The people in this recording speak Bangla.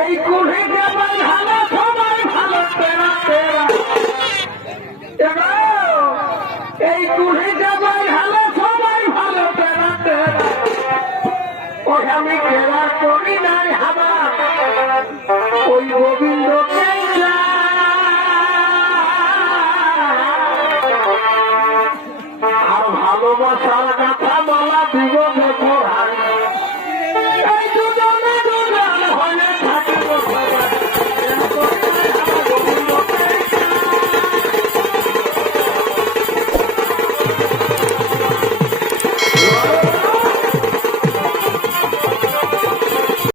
এই কুড়ে যাবার ভালো সবাই ভালো তেরা তেরা এই কুড়ে যাবার ভালো সবাই ভালো তেরা তেরা ওই আমি কেরা করি নাই হাবা ওই গোবিন্দ